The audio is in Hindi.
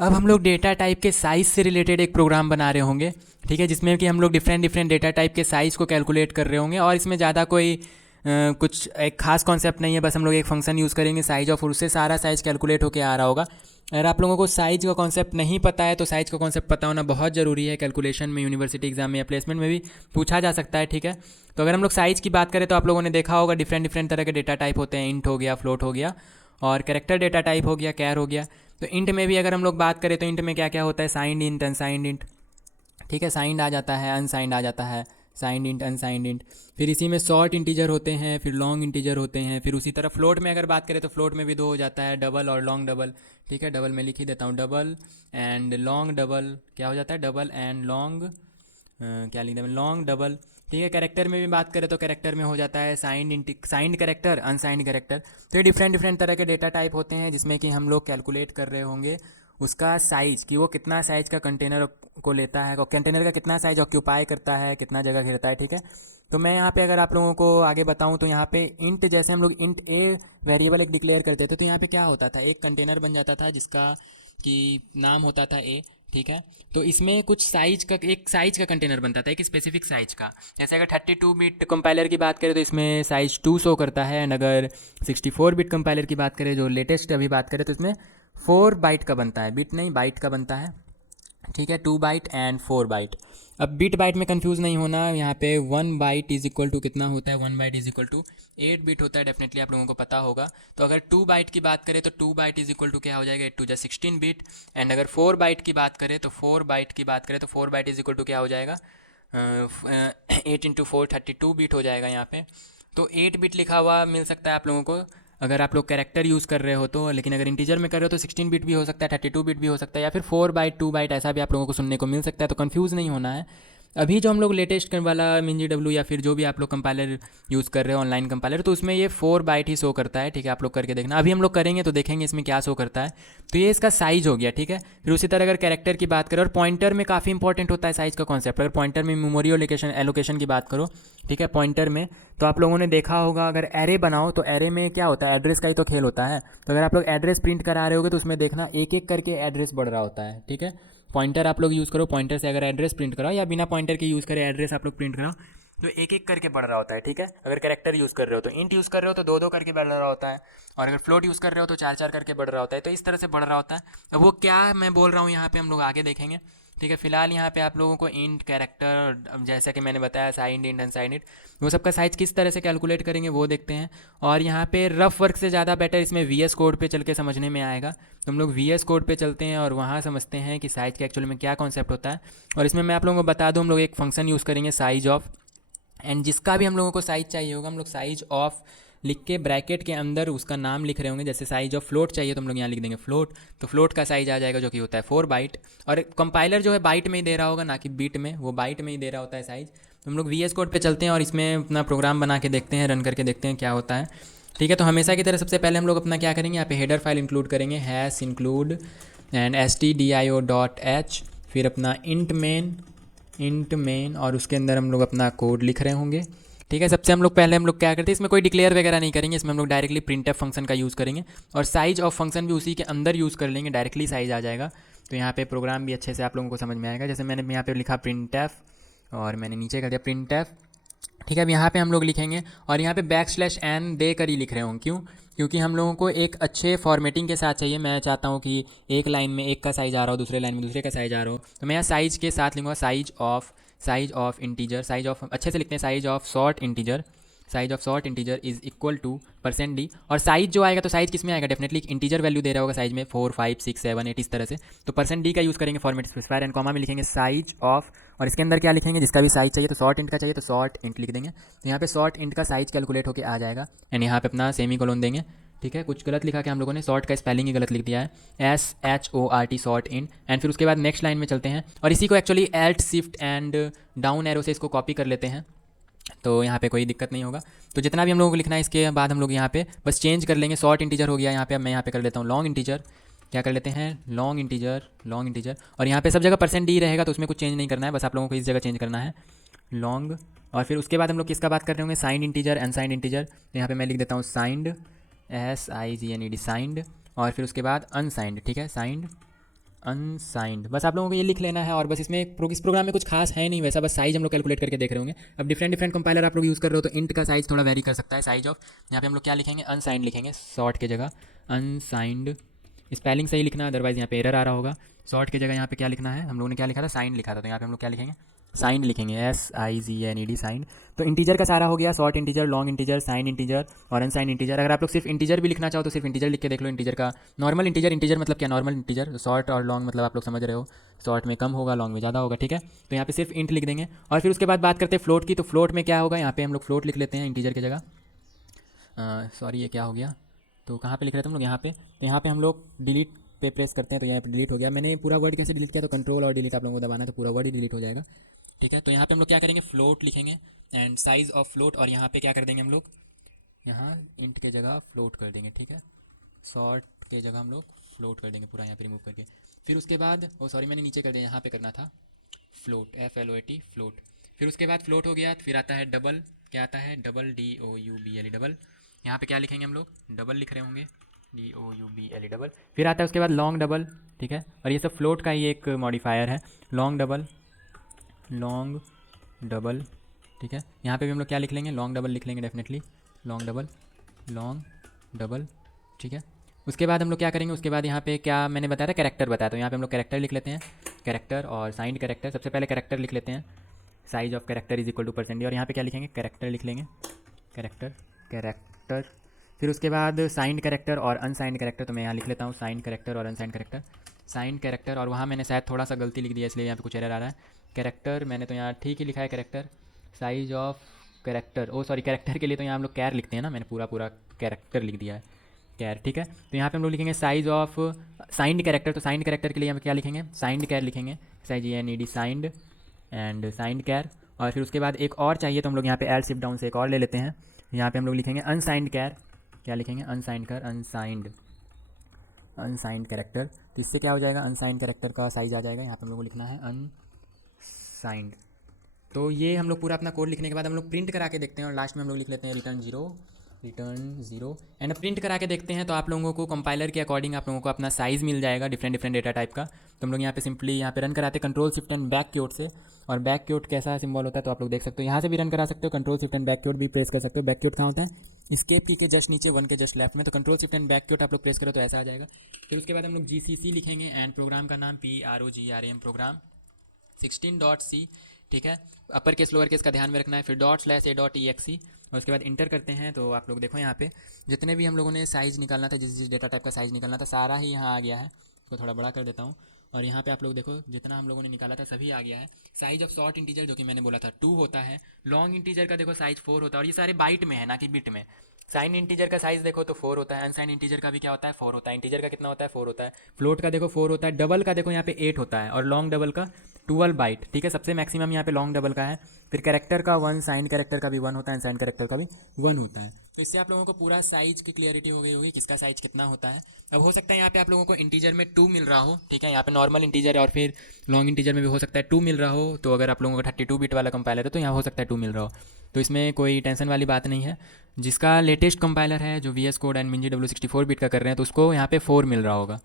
अब हम लोग डेटा टाइप के साइज़ से रिलेटेड एक प्रोग्राम बना रहे होंगे, ठीक है, जिसमें कि हम लोग डिफरेंट डिफरेंट डेटा टाइप के साइज़ को कैलकुलेट कर रहे होंगे और इसमें ज़्यादा कोई कुछ एक खास कॉन्सेप्ट नहीं है। बस हम लोग एक फंक्शन यूज़ करेंगे साइज ऑफ, और उससे सारा साइज़ कैलकुलेट होकर आ रहा होगा। अगर आप लोगों को साइज़ का कॉन्सेप्ट नहीं पता है तो साइज़ का कॉन्सेप्ट पता होना बहुत ज़रूरी है। कैलकुलेशन में, यूनिवर्सिटी एग्जाम में या प्लेसमेंट में भी पूछा जा सकता है, ठीक है। तो अगर हम लोग साइज़ की बात करें तो आप लोगों ने देखा होगा डिफरेंट डिफरेंट तरह के डेटा टाइप होते हैं। इंट हो गया, फ्लोट हो गया, और कैरेक्टर डेटा टाइप हो गया, कैर हो गया। तो इंट में भी अगर हम लोग बात करें तो इंट में क्या क्या होता है, साइंड इंट, अनसाइंड इंट, ठीक है, साइंड आ जाता है, अनसाइंड आ जाता है, साइंड इंट, अनसाइंड इंट। फिर इसी में शॉर्ट इंटीजर होते हैं, फिर लॉन्ग इंटीजर होते हैं। फिर उसी तरह फ्लोट में अगर बात करें तो फ्लोट में भी दो हो जाता है, डबल और लॉन्ग डबल, ठीक है। डबल में लिख ही देता हूँ, डबल एंड लॉन्ग डबल क्या हो जाता है, डबल एंड लॉन्ग, क्या लिख दें, लॉन्ग डबल, ठीक है। कैरेक्टर में भी बात करें तो कैरेक्टर में हो जाता है signed signed character, unsigned character. तो ये डिफरेंट डिफरेंट तरह के डेटा टाइप होते हैं जिसमें कि हम लोग कैलकुलेट कर रहे होंगे उसका साइज़, कि वो कितना साइज़ का कंटेनर को लेता है, और कंटेनर का कितना साइज़ ऑक्यूपाई करता है, कितना जगह घेरता है, ठीक है। तो मैं यहाँ पे अगर आप लोगों को आगे बताऊँ तो यहाँ पे इंट, जैसे हम लोग इंट ए वेरिएबल एक डिक्लेयर करते थे तो यहाँ पे क्या होता था, एक कंटेनर बन जाता था जिसका कि नाम होता था ए, ठीक है। तो इसमें कुछ साइज का, एक साइज का कंटेनर बनता था, एक स्पेसिफिक साइज का। जैसे अगर 32 बिट कंपाइलर की बात करें तो इसमें साइज 2 शो करता है, एंड अगर 64 बिट कंपाइलर की बात करें जो लेटेस्ट अभी बात करें तो इसमें 4 बाइट का बनता है, बिट नहीं बाइट का बनता है, ठीक है। 2 बाइट एंड 4 बाइट। अब बिट बाइट में कंफ्यूज नहीं होना, यहाँ पे 1 बाइट इज इक्वल टू कितना होता है, 1 byte is equal to 8 bit होता है, डेफिनेटली आप लोगों को पता होगा। तो अगर 2 बाइट की बात करें तो 2 बाइट इज इक्वल टू क्या हो जाएगा, 8 टू जा 16 बिट। एंड अगर 4 बाइट की बात करें तो 4 बाइट की बात करें तो 4 बाइट इज इक्वल टू क्या हो जाएगा, 8 इंटू 4 32 बिट हो जाएगा यहाँ पे। तो 8 बिट लिखा हुआ मिल सकता है आप लोगों को अगर आप लोग कैरेक्टर यूज़ कर रहे हो तो, लेकिन अगर इंटीजर में कर रहे हो तो 16 बिट भी हो सकता है, 32 बिट भी हो सकता है, या फिर 4 बाइट 2 बाइट ऐसा भी आप लोगों को सुनने को मिल सकता है। तो कंफ्यूज नहीं होना है। अभी जो हम लोग लेटेस्ट वाला मिंजी डब्ल्यू या फिर जो भी आप लोग कंपाइलर यूज़ कर रहे हो, ऑनलाइन कंपाइलर, तो उसमें ये 4 बाइट ही शो करता है, ठीक है। आप लोग करके देखना, अभी हम लोग करेंगे तो देखेंगे इसमें क्या शो करता है। तो ये इसका साइज़ हो गया, ठीक है। फिर उसी तरह अगर कैरेक्टर की बात करें, और पॉइंटर में काफ़ी इंपॉर्टेंट होता है साइज़ का कॉन्सेप्ट। अगर पॉइंटर में मेमोरी लोकेशन एलोकेशन की बात करो, ठीक है, पॉइंटर में, तो आप लोगों ने देखा होगा अगर एरे बनाओ तो एरे में क्या होता है, एड्रेस का ही तो खेल होता है। तो अगर आप लोग एड्रेस प्रिंट करा रहे होगे तो उसमें देखना एक एक करके एड्रेस बढ़ रहा होता है, ठीक है। पॉइंटर आप लोग यूज़ करो, पॉइंटर से अगर एड्रेस प्रिंट कराओ या बिना पॉइंटर के यूज़ करें एड्रेस आप लोग प्रिंट कराओ, तो एक एक करके बढ़ रहा होता है, ठीक है। अगर कैरेक्टर यूज़ कर रहे हो तो इंट यूज़ कर रहे हो तो दो दो करके बढ़ रहा होता है, और अगर फ्लोट यूज़ कर रहे हो तो चार चार करके बढ़ रहा होता है। तो इस तरह से बढ़ रहा होता है। अब वो क्या मैं बोल रहा हूँ यहाँ पे हम लोग आगे देखेंगे, ठीक है। फिलहाल यहाँ पे आप लोगों को इंट, कैरेक्टर, अब जैसा कि मैंने बताया साइंड इंट, अनसाइंड इंट, वो सबका साइज़ किस तरह से कैलकुलेट करेंगे वो देखते हैं। और यहाँ पे रफ वर्क से ज़्यादा बेटर इसमें वी एस कोड पे चल के समझने में आएगा। तो हम लोग वी एस कोड पे चलते हैं और वहाँ समझते हैं कि साइज़ का एक्चुअली में क्या कॉन्सेप्ट होता है। और इसमें मैं आप लोगों को बता दूँ, हम लोग एक फंक्शन यूज़ करेंगे साइज ऑफ, एंड जिसका भी हम लोगों को साइज़ चाहिए होगा हम लोग साइज ऑफ लिख के ब्रैकेट के अंदर उसका नाम लिख रहे होंगे। जैसे साइज ऑफ फ्लोट चाहिए तो हम लोग यहाँ लिख देंगे फ्लोट, तो फ्लोट का साइज आ जाएगा जो कि होता है 4 बाइट। और कंपाइलर जो है बाइट में ही दे रहा होगा, ना कि बीट में, वो बाइट में ही दे रहा होता है साइज। तो हम लोग वी एस कोड पे चलते हैं और इसमें अपना प्रोग्राम बना के देखते हैं, रन करके देखते हैं क्या होता है, ठीक है। तो हमेशा की तरह सबसे पहले हम लोग अपना क्या करेंगे, यहाँ पे हेडर फाइल इंक्लूड करेंगे, हैश इंक्लूड एंड stdio.h, फिर अपना इंट मेन, और उसके अंदर हम लोग अपना कोड लिख रहे होंगे, ठीक है। सबसे हम लोग पहले हम लोग क्या करते हैं, इसमें कोई डिक्लेयर वगैरह नहीं करेंगे, इसमें हम लोग डायरेक्टली प्रिंट एफ फंक्शन का यूज़ करेंगे, और साइज ऑफ फंक्शन भी उसी के अंदर यूज़ कर लेंगे, डायरेक्टली साइज आ जाएगा। तो यहाँ पे प्रोग्राम भी अच्छे से आप लोगों को समझ में आएगा। जैसे मैंने यहाँ पे लिखा प्रिंट एफ, और मैंने नीचे कर दिया प्रिंट एफ, ठीक है। अब यहाँ पे हम लोग लिखेंगे, और यहाँ पे \n दे कर ही लिख रहे होंगे, क्यों, क्योंकि हम लोगों को एक अच्छे फॉर्मेटिंग के साथ चाहिए। मैं चाहता हूँ कि एक लाइन में एक का साइज़ आ रहा हो, दूसरे लाइन में दूसरे का साइज़ आ रहा हो, तो मैं यहाँ साइज़ के साथ लिखूँगा size of integer, size of अच्छे से लिखते हैं, size of short integer, size of short integer is equal to %d। और साइज जो आएगा तो साइज किस में आएगा, डेफिनेटली इंटीजर वैल्यू दे रहा होगा साइज में, 4 5 6 7 8 इस तरह से। तो %d का यूज़ करेंगे फॉर्मेट स्पेसिफायर, एंड कॉमा में लिखेंगे साइज ऑफ, और इसके अंदर क्या लिखेंगे, जिसका भी साइज चाहिए, तो शॉर्ट इंट का चाहिए तो शॉर्ट इंट लिख देंगे। तो यहाँ पे शॉर्ट इंट का साइज कैलकुलेट होकर आ जाएगा, एंड यहाँ पे अपना सेमी कोलोन देंगे, ठीक है। कुछ गलत लिखा कि हम लोगों ने, शॉर्ट का स्पेलिंग ही गलत लिख दिया है, SHORT शॉर्ट इंट। एंड फिर उसके बाद नेक्स्ट लाइन में चलते हैं, और इसी को actually Alt shift and down arrow से इसको कॉपी कर लेते हैं, तो यहाँ पे कोई दिक्कत नहीं होगा। तो जितना भी हम लोगों को लिखना है इसके बाद हम लोग यहाँ पे बस चेंज कर लेंगे। शॉर्ट इंटीजर हो गया यहाँ पे, अब मैं यहाँ पे कर लेता हूँ लॉन्ग इंटीजर, क्या कर लेते हैं, लॉन्ग इंटीजर। और यहाँ पे सब जगह %d रहेगा तो उसमें कुछ चेंज नहीं करना है, बस आप लोगों को इस जगह चेंज करना है लॉन्ग। और फिर उसके बाद हम लोग किसका बात कर रहे होंगे, साइंड इंटीजर, अनसाइंड इंटीजर। तो यहाँ पे मैं लिख देता हूँ साइंड, SIGNED साइंड, और फिर उसके बाद अनसाइंड, ठीक है, साइंड अनसाइंड, बस आप लोगों को ये लिख लेना है। और बस इसमें इस प्रोग्राम में कुछ खास है नहीं वैसा, बस साइज हम लोग कैलकुलेट करके देख रहे होंगे। अब डिफरेंट डिफरेंट कंपाइलर आप लोग यूज़ कर रहे हो तो इंट का साइज़ थोड़ा वेरी कर सकता है। साइज ऑफ, यहाँ पे हम लोग क्या लिखेंगे, अनसाइंड लिखेंगे, शॉर्ट की जगह अनसाइंड। स्पेलिंग सही लिखना, अदरवाइज यहाँ पे एरर आ रहा होगा। शॉर्ट की जगह यहाँ पे क्या लिखना है, हम लोगों ने क्या लिखा था, साइंड लिखा था, तो यहाँ पे हम लोग क्या लिखेंगे, साइंड लिखेंगे, SIGNED साइंड। तो इंटीजर का सारा हो गया, short integer, long integer, signed integer और अनसाइन इंटीजर। अगर आप लोग सिर्फ इंटीजर भी लिखना चाहो तो सिर्फ इंटीजर लिख के देख लो। इंटीजर का नॉर्मल इंटीजर, इंटीजर मतलब क्या, नॉर्मल इंटीजर। शॉर्ट और लॉन्ग मतलब आप लोग समझ रहे हो, शॉर्ट में कम होगा, लॉन्ग में ज़्यादा होगा, ठीक है। तो यहाँ पे सिर्फ इंट लिख देंगे। और फिर उसके बाद बात करते हैं फ्लोट की। तो फ्लोट में क्या होगा, यहाँ पे हम लोग फ्लोट लिख लेते हैं इंटीजर की जगह। सॉरी ये क्या हो गया, तो कहाँ पे लिख रहे थे हम लोग, यहाँ पे। तो यहाँ पे हम लोग डिलीट पे प्रेस करते हैं तो यहाँ पे डिलीट हो गया। मैंने पूरा वर्ड कैसे डिलीट किया, तो कंट्रोल और डिलीट आप लोगों को दबाना है तो पूरा वर्ड ही डिलीट हो जाएगा, ठीक है। तो यहाँ पे हम लोग क्या करेंगे, फ्लोट लिखेंगे एंड साइज ऑफ फ्लोट, और यहाँ पे क्या कर देंगे हम लोग, यहाँ इंट के जगह फ्लोट कर देंगे, ठीक है। शॉर्ट के जगह हम लोग फ्लोट कर देंगे पूरा, यहाँ पे रिमूव करके। फिर उसके बाद सॉरी मैंने नीचे कर दिया, यहाँ पे करना था फ्लोट, FLOAT फ्लोट। फिर उसके बाद फ्लोट हो गया, फिर आता है डबल, क्या आता है, डबल DOUBLE डबल। यहाँ पे क्या लिखेंगे हम लोग, डबल लिख रहे होंगे, DOUBLE डबल। फिर आता है उसके बाद लॉन्ग डबल, ठीक है। और ये सब फ्लोट का ही एक मॉडिफायर है, लॉन्ग डबल, लॉन्ग डबल, ठीक है। यहाँ पे भी हम लोग क्या लिख लेंगे, लॉन्ग डबल लिख लेंगे definitely, long double, long double, ठीक है। उसके बाद हम लोग क्या करेंगे, उसके बाद यहाँ पे क्या मैंने बताया था, कैरेक्टर बताया, तो यहाँ पे हम लोग कैरेक्टर लिख लेते हैं, कैरेक्टर और साइंड कैरेक्टर। सबसे पहले कैरेक्टर लिख लेते हैं, size of character is equal to %, और यहाँ पे क्या लिखेंगे, कैरेक्टर लिख लेंगे, कैरेक्टर, कैरेक्टर। फिर उसके बाद साइंड कैरेक्टर और अनसाइंड कैरेक्टर, तो मैं यहाँ लिख लेता हूँ साइंड कैरेक्टर और अनसाइंड कैरेक्टर। साइंड कैरेक्टर, और वहाँ मैंने शायद थोड़ा सा गलती लिख दिया इसलिए यहाँ पे कुछ एरर आ रहा है। कैरेक्टर मैंने तो यहाँ ठीक ही लिखा है, character, size of character, oh sorry character के लिए तो यहाँ हम लोग कैर लिखते हैं ना, मैंने पूरा पूरा कैरेक्टर लिख दिया है, कैर, ठीक है। तो यहाँ पे हम लोग लिखेंगे साइज ऑफ साइंड कैरेक्टर, तो साइंड कैरेक्टर के लिए हम क्या लिखेंगे, साइंड कैर लिखेंगे, SIGNED साइंड एंड साइंड कैर। और फिर उसके बाद एक और चाहिए तो हम लोग यहाँ पे एल शिफ्ट डाउन से एक और ले लेते हैं। यहाँ पे हम लोग लिखेंगे अनसाइंड कैर, क्या लिखेंगे, अनसाइंड कैर, अनसाइंड, अनसाइंड कैरेक्टर। तो इससे क्या हो जाएगा, अनसाइंड कैरेक्टर का साइज आ जाएगा, यहाँ पे हम लोग को लिखना है अनसाइंड। तो ये हम लोग पूरा अपना कोड लिखने के बाद हम लोग प्रिंट करा के देखते हैं, और लास्ट में हम लोग लिख लेते हैं रिटर्न ज़ीरो। एंड प्रिंट करा के देखते हैं तो आप लोगों को कंपाइलर के अकॉर्डिंग आप लोगों को अपना साइज़ मिल जाएगा डिफरेंट डिफरेंट डेटा टाइप का। तो हम लोग यहाँ पे सिंपली यहाँ पे रन कराते हैं Ctrl+Shift+बैक से। और बैक कीवर्ड कैसा सिंबल होता है तो आप लोग देख सकते हो, यहाँ से भी रन करा सकते हो, Ctrl+Shift+बैक भी प्रेस कर सकते हो। बैक कीवर्ड कहाँ होता है, स्केप की के जस्ट नीचे, 1 के जस्ट लेफ्ट में। तो Ctrl+Shift+बैक आप लोग प्रेस करो तो ऐसा आ जाएगा। फिर उसके बाद हम लोग GCC लिखेंगे एंड प्रोग्राम का नाम PROGRAM प्रोग्राम 16.C, ठीक है। अपर केस लोअर केस का ध्यान में रखना है। फिर ./a.exe, और उसके बाद इंटर करते हैं तो आप लोग देखो यहाँ पे जितने भी हम लोगों ने साइज़ निकालना था, जिस डेटा टाइप का साइज़ निकालना था सारा ही यहाँ आ गया है। इसको थोड़ा बड़ा कर देता हूँ, और यहाँ पे आप लोग देखो जितना हम लोगों ने निकाला था सभी आ गया है। साइज ऑफ शॉर्ट इंटीजर जो कि मैंने बोला था 2 होता है, लॉन्ग इंटीजर का देखो साइज 4 होता है, और ये सारे बाइट में है ना कि बिट में। साइन इंटीजर का साइज देखो तो 4 होता है, अनसाइन इंटीजर का भी क्या होता है, 4 होता है। इंटीजर का कितना होता है, 4 होता है। फ्लोट का देखो 4 होता है, डबल का देखो यहाँ पे 8 होता है, और लॉन्ग डबल का 12 बाइट, ठीक है। सबसे मैक्सिमम यहाँ पे लॉन्ग डबल का है। फिर कैरेक्टर का 1, साइन कैरेक्टर का भी 1 होता है, अनसाइन कैरेक्टर का भी 1 होता है। तो इससे आप लोगों को पूरा साइज की क्लियरिटी हो गई होगी, किसका साइज कितना होता है। अब हो सकता है यहाँ पे आप लोगों को इंटीजर में 2 मिल रहा हो, ठीक है। यहाँ पे नॉर्मल इंटीजर है और फिर लॉन्ग इंटीजर में भी हो सकता है 2 मिल रहा हो। तो अगर आप लोगों का 32 बिट वाला कंपाइलर है तो यहाँ हो सकता है 2 मिल रहा हो, तो इसमें कोई टेंशन वाली बात नहीं है। जिसका लेटेस्ट कंपाइलर है जो VS code and MinGW 64 bit का कर रहे हैं तो उसको यहाँ पे 4 मिल रहा होगा।